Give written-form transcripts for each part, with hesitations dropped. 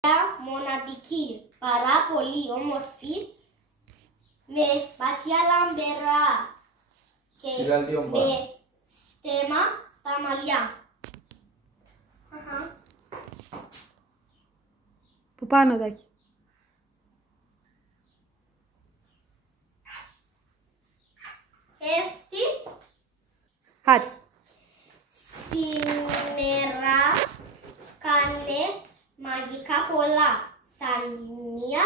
Μοναδική, πάρα πολύ όμορφη, με ματιά λαμπερά και με στέμα στα μαλλιά. Που πάνω, Τάκη. Έφτη. Άντε. Σήμερα κάνε μαγικά πολλά, σαν μια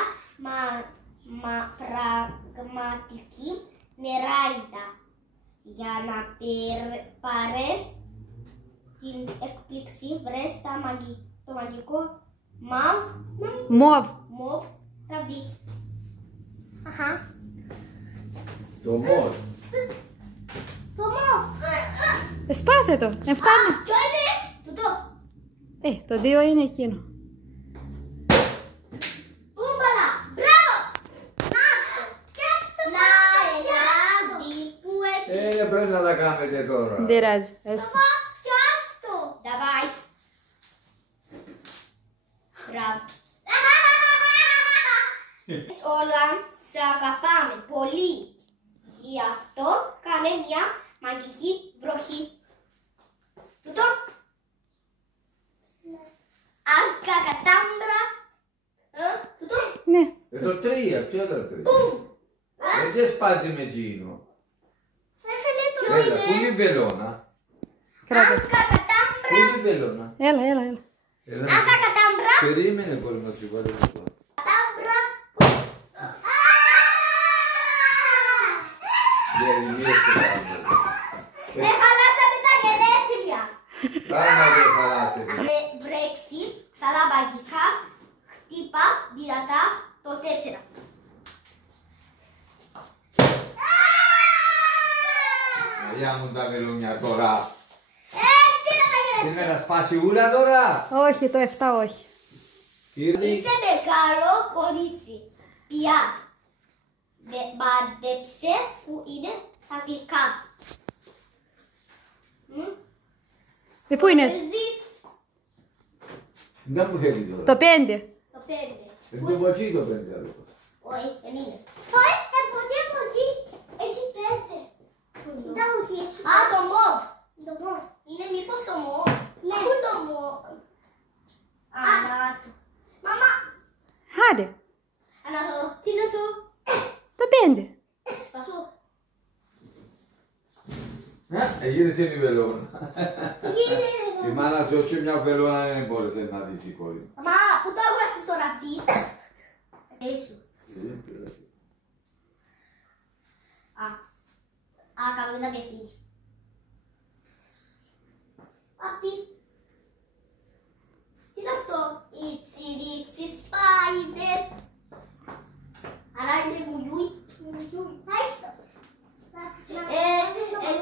πραγματική νεράιδα, για να πάρεις την έκπληξη. Βρες το μαγικό μοβ ραβδί. Το μοβ. Σπάσε το, φτάνει. Ποιο είναι τούτο? Το 2 είναι εκείνο. Μπούμπαλα, μπράβο! Να, ραβδί που έχει. Πρέπει να τα κάνετε τώρα. Δεν πειράζει. Και αυτό. Давай. Μπράβο. Όλα σε αγαπάμε πολύ. Γι' αυτό κάνε μια μαγική βροχή. Τούτο. Αγκακατάμπρα. Τούτο. Ναι. Το 3, ποιο είναι το 3? Δεν σπάζει με εκείνο. Πού είναι η βελόνα? Κράτα. Πού είναι η βελόνα? Έλα. Αγκακατάμπρα. Περίμενε πολύ να σου βάλει αυτό. Με χαλάσαμε τα γενέθλια. Κάνα δεν χαλάσετε. Βρέξει ξανά μαγικά, χτύπα δυνατά το 4. Αγιά μου τα βελόνια τώρα. Έτσι είναι τα γενέθλια. Είναι να σπάσει ούλα τώρα. Όχι, το 7 όχι. Είσαι μεγάλο κορίτσι. Πια. Μάντεψε που είναι τα γλυκά. Πού είναι? Δεν μου θέλει τώρα. Το 5. Το 5. Δεν το βοηθεί το 5 άλλο. Όχι, δεν είναι. Όχι, από έχει 5. Α, το μοβ. Είναι μήπως το μοβ? Ναι. Πού το μοβ? Ανάτο. Μαμά. Άντε. Ανάτο. Τι είναι το? Το 5. Σπασό. Γύρισε η βελόνα. Η μάνα σου όχι μια βελόνα δεν μπόρεσε να τη σηκώσει. Μαμά, πού το αγοράσεις το ραβδί? Έσου. Κάμε τα κεφτή. Παπί. Τι είναι αυτό? Ιτσι ρίτσι σπάιντερ. Άρα είναι μουγιούι. Άιστο.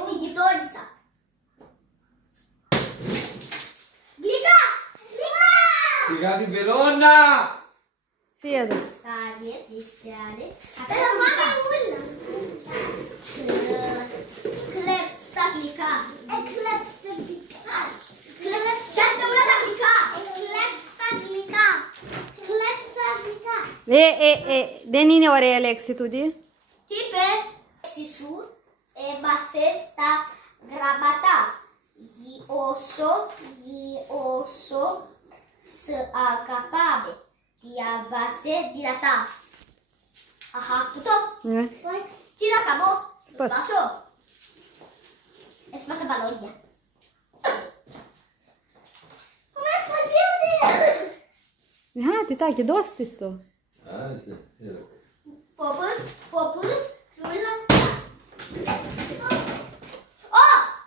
Στην γειτόνισσα. Γλυκά! Σιγά την βελόνα! Φύγατε. Κάνε, πιτσιάρε. Αυτά τα γλυκά. Κλέψα γλυκά. Έκλεψε γλυκά. Πιάστε όλα τα γλυκά. Έκλεψα γλυκά. Κλέψα γλυκά. Δεν είναι ωραία λέξη τούτη. Τι είπε? Εσύ σου έμαθες τα γραμματά. Όσο σε αγαπάμε. Διάβασε δυνατά. Αχα, τούτο. Ναι. Τι να κάνω? Σπάσε. Σπάσω. Έσπασα μπαλόνια. Άντε, Τάκη, δώσ' της το. Πόπους, λούλα.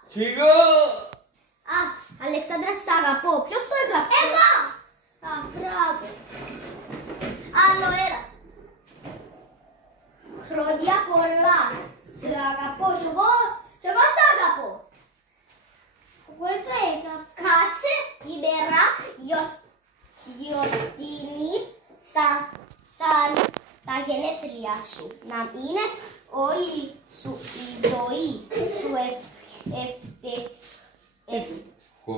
Σιγά! Αλεξάνδρα, σ' αγαπώ. Ποιος το έγραψε? Εγώ! Μπράβο. Άλλο ένα. Χρόνια πολλά. Σ' αγαπώ. Κι εγώ σ' αγαπώ. Κάθε ημέρα γιορτίνει σαν τα γενέθλια σου. Να είναι όλη σου η ζωή σου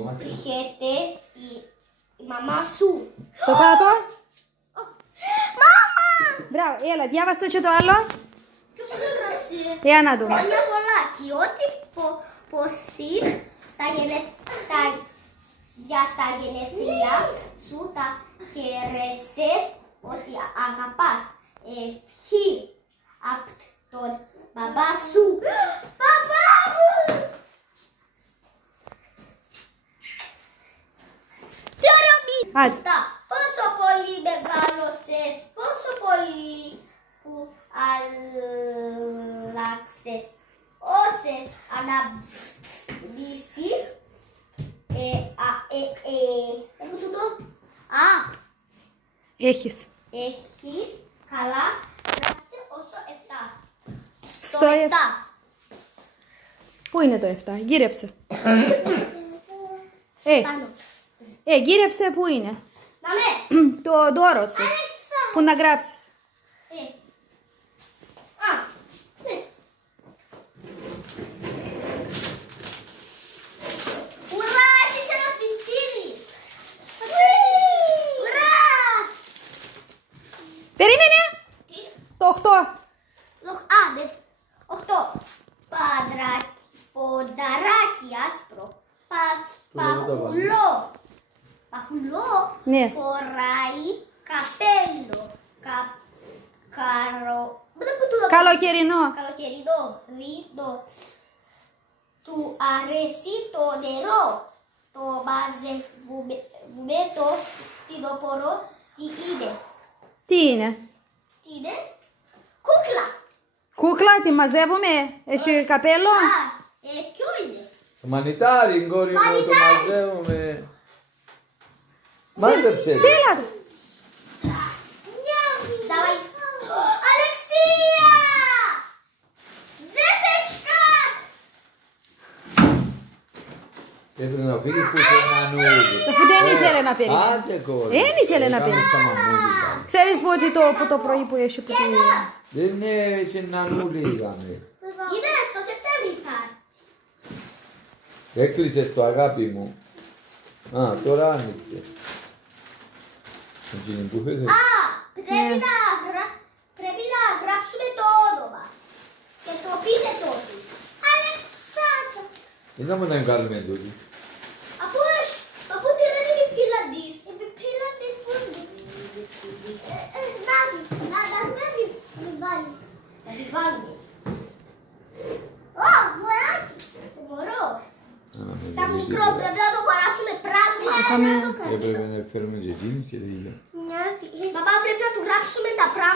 ευτυχέται η μαμά σου. Το κάτω. μπράβο. Έλα, διάβαστε και το άλλο. Ποιος το έγραψε? Για να δούμε. Χρόνια πολλά και ό,τι ποθείς για τα γενέθλια σου τα χαίρεσαι, ότι αγαπάς. Ευχή απ' τον μπαμπά σου. Μπαμπά μου! Τι ωραίο μήνυμα! Πόσο πολύ μεγάλωσες, πόσο πολύ που άλλαξες, όσες αναβλήσεις Έχεις. έχεις καλά γράψε όσο 7. Στο Στο 7. Πού είναι το 7, γύρεψε. Πάνω. Γύρεψε πού είναι. Μαμέ. Το δώρο σου. Αλέξα. Που να γράψεις. Ναι. Ουρά, έχεις ένα σφιστήρι. Ουρά. Περίμενε. Τι? Το 8. Ναι. 8. Ποδαράκι άσπρο. Παχουλό. Παχουλό. Ναι. Φοράει καπέλο. Καλοκαιρινό. Καλοκαιρινό. Ρίδο. Του αρέσει το νερό. Το μαζεύουμε το φθινόπωρο. Τι είναι? Τι είναι. Τι είναι? Κούκλα. Κούκλα, τη μαζεύουμε. Έχει καπέλο. Ποιο είναι? Το μανιτάρι, κόρη μου, το μαζεύουμε. Μάζεψε. Σέλα. Давай. Αλεξία! Ζέτечка! Ήθελε να φύγει που είχε μανούδι. Αφού δεν ήθελε να περιμένει. Άντε κόρη. Δεν ήθελε να Έκαμε περιμένει. στα μανούδια. Ξέρεις που ότι το πρωί που έχει που τη... Δεν έχει νανούλι είδαμε. Είδες το Σεπτέμβρη θα. Έκλεισες το αγάπη μου. Α, τώρα άνοιξε. Εκείνη που θέλεις. Πρέπει να γράψουμε το όνομα και το επίθετό της. Αλεξάνδρα. Είδαμε να κάνουμε τούτη. Αφού πήραν η πιπίλα της. Η πιπίλα της που είναι. Να τη βάλουμε. Ω, μωράκι. Μωρό. Σαν μικρό πρέπει να το χωράσουμε πράγματα. Έπρεπε να φέρουμε και εκείνη και δίλια. Παπά, πρέπει να του γράψουμε τα πράγματα.